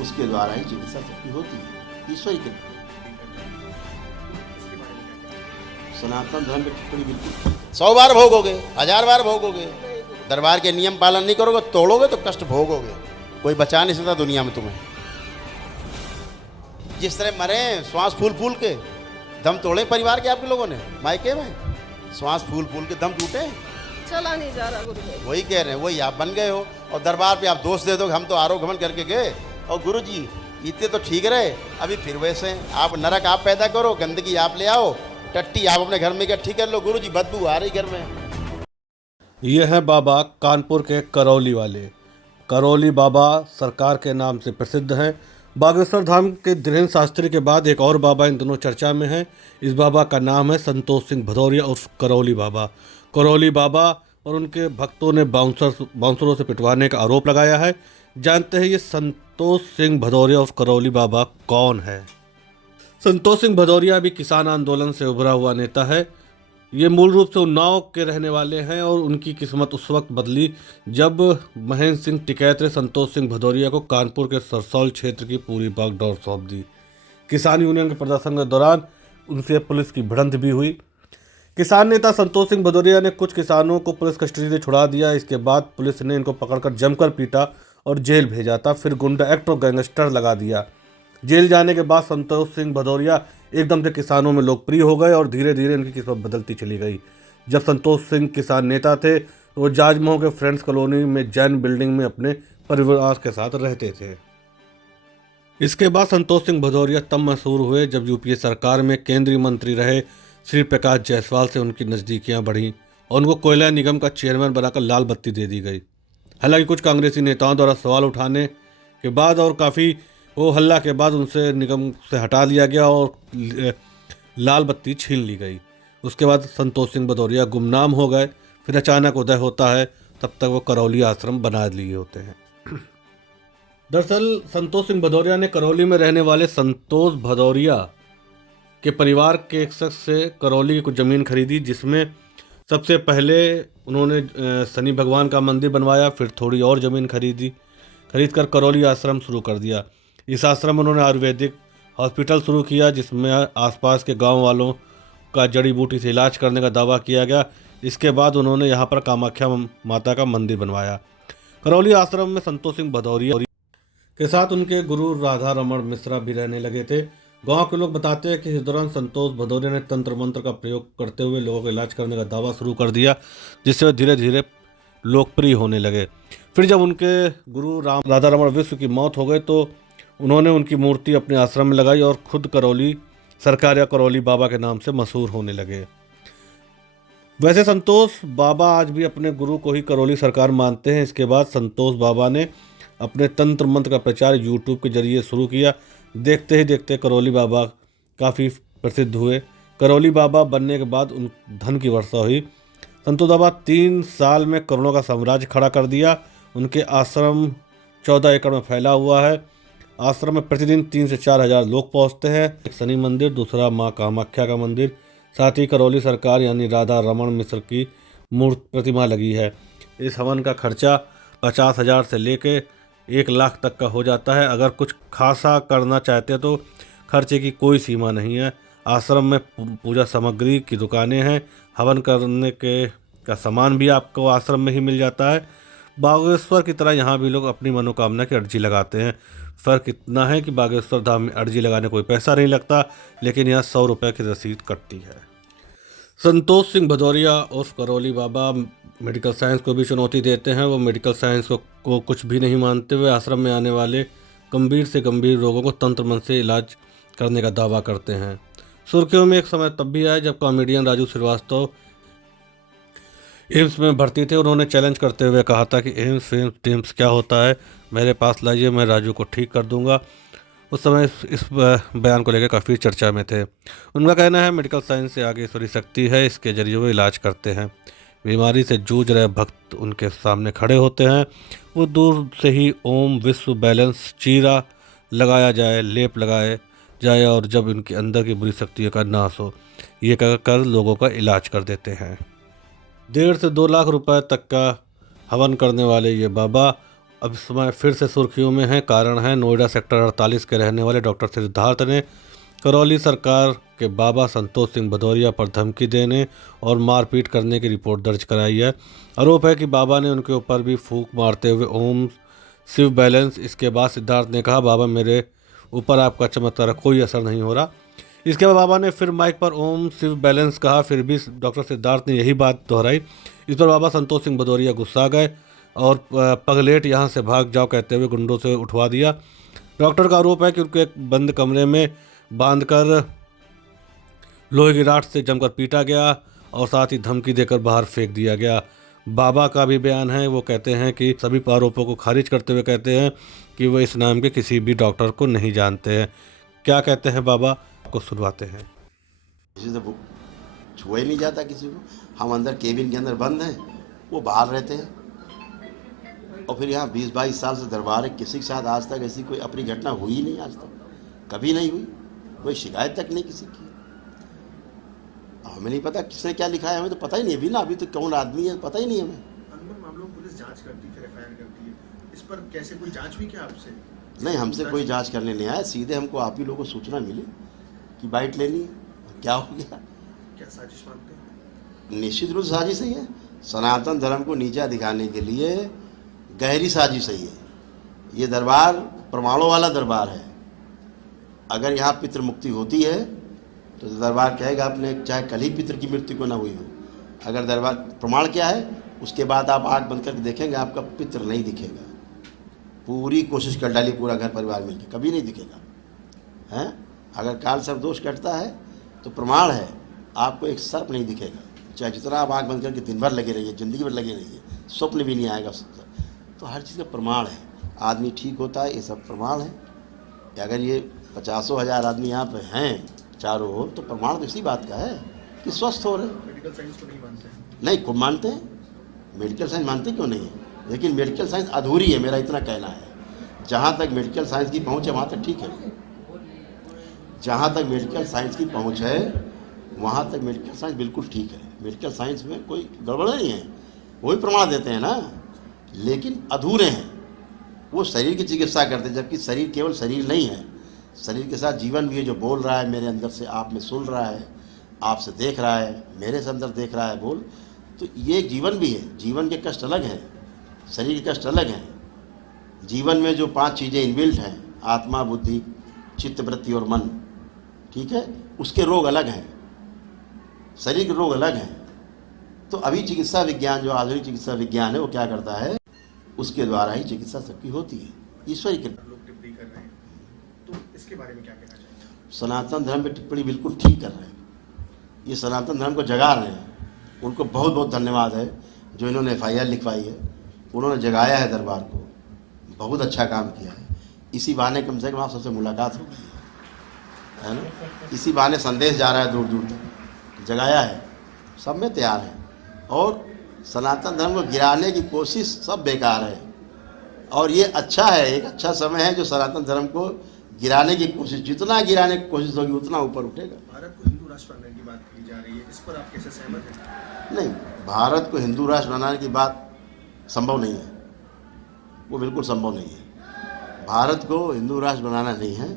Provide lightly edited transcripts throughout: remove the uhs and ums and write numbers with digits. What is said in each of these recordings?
उसके द्वारा ही चिकित्सा सबकी होती है, ईश्वर की कृपा। सनातन धर्म की टिप्पणी बिल्कुल 100 बार भोगोगे, 1000 बार भोगोगे, दरबार के नियम पालन नहीं करोगे, तोड़ोगे तो कष्ट भोगोगे। कोई बचा नहीं सकता दुनिया में तुम्हें। जिस तरह मरे श्वास फूल फूल के, दम तोड़े परिवार के आपके लोगों ने, मायके में श्वास फूल फूल के दम टूटे, चला नहीं जा रहा गुरुदेव। वही कह रहे हैं, वही आप बन गए हो। और दरबार पे आप दोष दे दो, हम तो आरोप घमन करके गए और गुरु जी इतने तो ठीक रहे, अभी फिर वैसे। आप नरक आप पैदा करो, गंदगी आप ले आओ, टट्टी आप अपने घर में इकट्ठी कर लो। गुरु जी बदबू आ रही घर में। ये हैं बाबा कानपुर के करौली वाले। करौली बाबा सरकार के नाम से प्रसिद्ध हैं। बागेश्वर धाम के धीरेन्द्र शास्त्री के बाद एक और बाबा इन दोनों चर्चा में हैं। इस बाबा का नाम है संतोष सिंह भदौरिया उर्फ करौली बाबा। करौली बाबा और उनके भक्तों ने बाउंसरों से पिटवाने का आरोप लगाया है। जानते हैं ये संतोष सिंह भदौरिया उर्फ करौली बाबा कौन है। संतोष सिंह भदौरिया भी किसान आंदोलन से उभरा हुआ नेता है। ये मूल रूप से उन्नाव के रहने वाले हैं और उनकी किस्मत उस वक्त बदली जब महेंद्र सिंह टिकैत ने संतोष सिंह भदौरिया को कानपुर के सरसौल क्षेत्र की पूरी बागडोर सौंप दी। किसान यूनियन के प्रदर्शन के दौरान उनसे पुलिस की भिड़ंत भी हुई। किसान नेता संतोष सिंह भदौरिया ने कुछ किसानों को पुलिस कस्टडी से छुड़ा दिया। इसके बाद पुलिस ने इनको पकड़कर जमकर पीटा और जेल भेजा था। फिर गुंडा एक्ट और गैंगस्टर लगा दिया। जेल जाने के बाद संतोष सिंह भदौरिया एकदम से किसानों में लोकप्रिय हो गए और धीरे धीरे इनकी किस्मत बदलती चली गई। जब संतोष सिंह किसान नेता थे तो वो जाजमऊ के फ्रेंड्स कॉलोनी में जैन बिल्डिंग में अपने परिवार के साथ रहते थे। इसके बाद संतोष सिंह भदौरिया तब मशहूर हुए जब यूपीए सरकार में केंद्रीय मंत्री रहे श्री प्रकाश जायसवाल से उनकी नज़दीकियां बढ़ीं और उनको कोयला निगम का चेयरमैन बनाकर लाल बत्ती दे दी गई। हालांकि कुछ कांग्रेसी नेताओं द्वारा सवाल उठाने के बाद और काफ़ी वो हल्ला के बाद उनसे निगम से हटा लिया गया और लाल बत्ती छीन ली गई। उसके बाद संतोष सिंह भदौरिया गुमनाम हो गए। फिर अचानक उदय होता है, तब तक वो करौली आश्रम बना लिए होते हैं। दरअसल संतोष सिंह भदौरिया ने करौली में रहने वाले संतोष भदौरिया के परिवार के एक शख्स से करौली की कुछ ज़मीन खरीदी, जिसमें सबसे पहले उन्होंने शनि भगवान का मंदिर बनवाया। फिर थोड़ी और ज़मीन खरीद कर करौली आश्रम शुरू कर दिया। इस आश्रम में उन्होंने आयुर्वेदिक हॉस्पिटल शुरू किया, जिसमें आसपास के गांव वालों का जड़ी बूटी से इलाज करने का दावा किया गया। इसके बाद उन्होंने यहां पर कामाख्या माता का मंदिर बनवाया। करौली आश्रम में संतोष सिंह भदौरिया के साथ उनके गुरु राधा रमण मिश्रा भी रहने लगे थे। गांव के लोग बताते हैं कि इस दौरान संतोष भदौरिया ने तंत्र मंत्र का प्रयोग करते हुए लोगों का इलाज करने का दावा शुरू कर दिया, जिससे वे धीरे धीरे लोकप्रिय होने लगे। फिर जब उनके गुरु राधा रमण विश्व की मौत हो गई तो उन्होंने उनकी मूर्ति अपने आश्रम में लगाई और खुद करौली सरकार या करौली बाबा के नाम से मशहूर होने लगे। वैसे संतोष बाबा आज भी अपने गुरु को ही करौली सरकार मानते हैं। इसके बाद संतोष बाबा ने अपने तंत्र मंत्र का प्रचार यूट्यूब के जरिए शुरू किया। देखते ही देखते करौली बाबा काफ़ी प्रसिद्ध हुए। करौली बाबा बनने के बाद उन धन की वर्षा हुई। संतोष बाबा 3 साल में करोड़ों का साम्राज्य खड़ा कर दिया। उनके आश्रम 14 एकड़ में फैला हुआ है। आश्रम में प्रतिदिन 3 से 4 हज़ार लोग पहुंचते हैं। एक शनि मंदिर, दूसरा माँ कामाख्या का मंदिर, साथ ही करौली सरकार यानी राधा रमण मिश्र की मूर्ति प्रतिमा लगी है। इस हवन का खर्चा 50,000 से लेके 1 लाख तक का हो जाता है। अगर कुछ खासा करना चाहते तो खर्चे की कोई सीमा नहीं है। आश्रम में पूजा सामग्री की दुकानें हैं। हवन करने का सामान भी आपको आश्रम में ही मिल जाता है। बागेश्वर की तरह यहाँ भी लोग अपनी मनोकामना की अर्जी लगाते हैं। फ़र्क इतना है कि बागेश्वर धाम में अर्जी लगाने कोई पैसा नहीं लगता, लेकिन यहाँ 100 रुपये की रसीद कटती है। संतोष सिंह भदौरिया उर्फ करौली बाबा मेडिकल साइंस को भी चुनौती देते हैं। वो मेडिकल साइंस को कुछ भी नहीं मानते हुए आश्रम में आने वाले गंभीर से गंभीर रोगों को तंत्र मंत्र से इलाज करने का दावा करते हैं। सुर्खियों में एक समय तब भी आया जब कॉमेडियन राजू श्रीवास्तव एम्स में भर्ती थे। उन्होंने चैलेंज करते हुए कहा था कि एम्स क्या होता है, मेरे पास लाइए, मैं राजू को ठीक कर दूंगा। उस समय इस बयान को लेकर काफ़ी चर्चा में थे। उनका कहना है मेडिकल साइंस से आगे ईश्वरी शक्ति है, इसके जरिए वो इलाज करते हैं। बीमारी से जूझ रहे भक्त उनके सामने खड़े होते हैं। वो दूर से ही ओम विश्व बैलेंस चीरा लगाया जाए, लेप लगाए जाए और जब उनके अंदर की बुरी शक्तियों का नाश हो, ये कहकर लोगों का इलाज कर देते हैं। 1.5 से 2 लाख रुपए तक का हवन करने वाले ये बाबा अब इस समय फिर से सुर्खियों में है। कारण है नोएडा सेक्टर 48 के रहने वाले डॉक्टर सिद्धार्थ ने करौली सरकार के बाबा संतोष सिंह भदौरिया पर धमकी देने और मारपीट करने की रिपोर्ट दर्ज कराई है। आरोप है कि बाबा ने उनके ऊपर भी फूंक मारते हुए ओम शिव बैलेंस। इसके बाद सिद्धार्थ ने कहा, बाबा मेरे ऊपर आपका चमत्कार कोई असर नहीं हो रहा। इसके बाद बाबा ने फिर माइक पर ओम शिव बैलेंस कहा। फिर भी डॉक्टर सिद्धार्थ ने यही बात दोहराई। इस पर बाबा संतोष सिंह भदौरिया गुस्सा गए और पगलेट यहाँ से भाग जाओ कहते हुए गुंडों से उठवा दिया। डॉक्टर का आरोप है कि उनको एक बंद कमरे में बांधकर लोहे की राड से जमकर पीटा गया और साथ ही धमकी देकर बाहर फेंक दिया गया। बाबा का भी बयान है। वो कहते हैं कि सभी आरोपों को खारिज करते हुए कहते हैं कि वो इस नाम के किसी भी डॉक्टर को नहीं जानते हैं। क्या कहते हैं बाबा को सुनवाते हैं। किसी से छुआ ही नहीं जाता किसी को। हम अंदर केबिन के अंदर बंद हैं, वो बाहर रहते हैं। और फिर यहाँ 20-22 साल से दरबार है, किसी के साथ आज तक ऐसी कोई अपनी घटना हुई ही नहीं, आज तक कभी नहीं हुई, कोई शिकायत तक नहीं किसी की। हमें नहीं पता किसने क्या लिखा है, हमें तो पता ही नहीं अभी ना, अभी तो कौन आदमी है पता ही नहीं हमें। अनमोल मामलों में पुलिस जांच करती है, फिर एफआईआर करती है, इस पर कैसे कोई जांच हुई क्या आपसे? नहीं, हमसे कोई जांच करने नहीं आया, सीधे हमको आप ही लोगों को सूचना मिली कि बाइट लेनी है। क्या हो गया? क्या साजिश मानते हैं? निश्चित रूप से साजिश ही है। सनातन धर्म को नीचा दिखाने के लिए गहरी साजिश ही है। ये दरबार प्रमाणों वाला दरबार है। अगर यहाँ पितृ मुक्ति होती है तो दरबार कहेगा आपने चाहे कल ही पितृ की मृत्यु को ना हुई हो। अगर दरबार प्रमाण क्या है, उसके बाद आप आँख बंद करके देखेंगे आपका पितृ नहीं दिखेगा। पूरी कोशिश कर डाली पूरा घर परिवार मिलकर, कभी नहीं दिखेगा। हैं, अगर काल सर्प दोष कटता है तो प्रमाण है आपको एक सर्प नहीं दिखेगा, चाहे जितना आप आँख बंद करके दिन भर लगे रहिए, ज़िंदगी भर लगे रहिए, स्वप्न भी नहीं आएगा। तो हर चीज़ का प्रमाण है। आदमी ठीक होता है, ये सब प्रमाण है। कि अगर ये 50,000 आदमी यहाँ पे हैं चारों ओर, तो प्रमाण तो इसी बात का है कि स्वस्थ हो रहे। मेडिकल साइंस को नहीं मानते हैं? नहीं, खूब मानते हैं। मेडिकल साइंस मानते क्यों नहीं है, लेकिन मेडिकल साइंस अधूरी है, मेरा इतना कहना है। जहाँ तक मेडिकल साइंस की पहुँच है वहाँ तक ठीक है। जहाँ तक मेडिकल साइंस की पहुँच है वहाँ तक मेडिकल साइंस बिल्कुल ठीक है। मेडिकल साइंस में कोई गड़बड़ नहीं है, वही प्रमाण देते हैं ना, लेकिन अधूरे हैं। वो शरीर की चिकित्सा करते हैं, जबकि शरीर केवल शरीर नहीं है, शरीर के साथ जीवन भी है जो बोल रहा है मेरे अंदर से, आप में सुन रहा है, आपसे देख रहा है, मेरे से अंदर देख रहा है बोल। तो ये जीवन भी है। जीवन के कष्ट अलग हैं, शरीर के कष्ट अलग हैं। जीवन में जो 5 चीज़ें इनबिल्ट हैं, आत्मा, बुद्धि, चित्त, वृत्ति और मन, ठीक है, उसके रोग अलग हैं, शरीर के रोग अलग हैं। तो अभी चिकित्सा विज्ञान, जो आधुनिक चिकित्सा विज्ञान है, वो क्या करता है, उसके द्वारा ही चिकित्सा सबकी होती है। ईश्वरी के लोग टिप्पणी कर रहे हैं, तो इसके बारे में क्या कहना चाहिए? सनातन धर्म पे टिप्पणी बिल्कुल ठीक कर रहे हैं। ये सनातन धर्म को जगा रहे हैं। उनको बहुत बहुत धन्यवाद है जो इन्होंने एफआईआर लिखवाई है, उन्होंने जगाया है दरबार को, बहुत अच्छा काम किया है। इसी बहाने कम से कम आप सबसे मुलाकात हो गई है ना, इसी बहाने संदेश जा रहा है दूर दूर तक, जगाया है, सब में तैयार है। और सनातन धर्म को गिराने की कोशिश सब बेकार है। और ये अच्छा है, एक अच्छा समय है जो सनातन धर्म को गिराने की कोशिश, जितना गिराने की कोशिश होगी उतना ऊपर उठेगा। भारत को हिंदू राष्ट्र बनाने की बात की जा रही है, इस पर आप कैसे सहमत हैं? नहीं, भारत को हिंदू राष्ट्र बनाने की बात संभव नहीं है, वो बिल्कुल संभव नहीं है। भारत को हिंदू राष्ट्र बनाना नहीं है,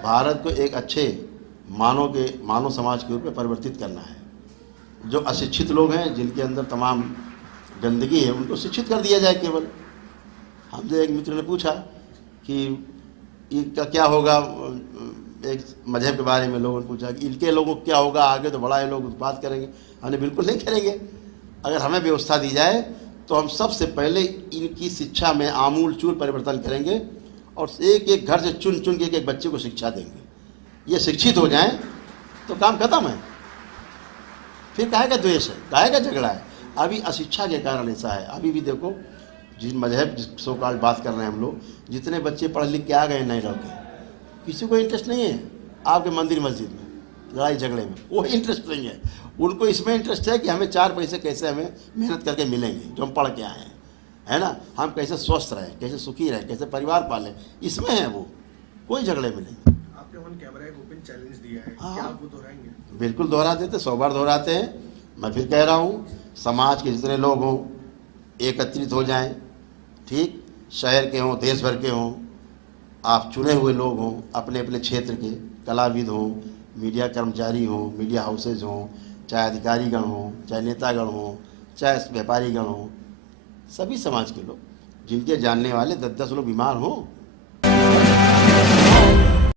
भारत को एक अच्छे मानव समाज के रूप में परिवर्तित करना है। जो अशिक्षित लोग हैं, जिनके अंदर तमाम गंदगी है, उनको शिक्षित कर दिया जाए केवल। हमसे एक मित्र ने पूछा कि इनका क्या होगा, एक मजहब के बारे में लोगों ने पूछा कि इनके लोगों को क्या होगा आगे, तो बड़ा ये लोग उत्पात करेंगे। हमने बिल्कुल नहीं करेंगे। अगर हमें व्यवस्था दी जाए तो हम सबसे पहले इनकी शिक्षा में आमूल चूल परिवर्तन करेंगे और एक एक घर से चुन चुन के एक एक बच्चे को शिक्षा देंगे। ये शिक्षित हो जाएं तो काम खत्म है। फिर काहे का द्वेष है, काहे का झगड़ा है। अभी अशिक्षा के कारण ऐसा है। अभी भी देखो, जिस मजहब जिसको काल बात कर रहे हैं हम लोग, जितने बच्चे पढ़ लिख के आ गए नए लौके, किसी को इंटरेस्ट नहीं है आपके मंदिर मस्जिद में लड़ाई झगड़े में, वो इंटरेस्ट नहीं है। उनको इसमें इंटरेस्ट है कि हमें 4 पैसे कैसे हमें मेहनत करके मिलेंगे, जो हम पढ़ के आए हैं, है ना, हम कैसे स्वस्थ रहें, कैसे सुखी रहें, कैसे परिवार पालें, इसमें है वो, कोई झगड़े में नहीं। आपने ऑन कैमरा एक ओपन चैलेंज दिया है, हाँ। क्या आप वो दोहराएंगे? बिल्कुल दोहरा देते, 100 बार दोहराते हैं। मैं फिर कह रहा हूँ, समाज के जितने लोग हों एकत्रित हो जाएं, ठीक, शहर के हों, देश भर के हों, आप चुने हुए लोग हों, अपने अपने क्षेत्र के कलाविद हों, मीडिया कर्मचारी हों, मीडिया हाउसेज हों, चाहे अधिकारीगण हों, चाहे नेतागण हों, चाहे व्यापारीगण हों, सभी समाज के लोग जिनके जानने वाले 10-10 लोग बीमार हों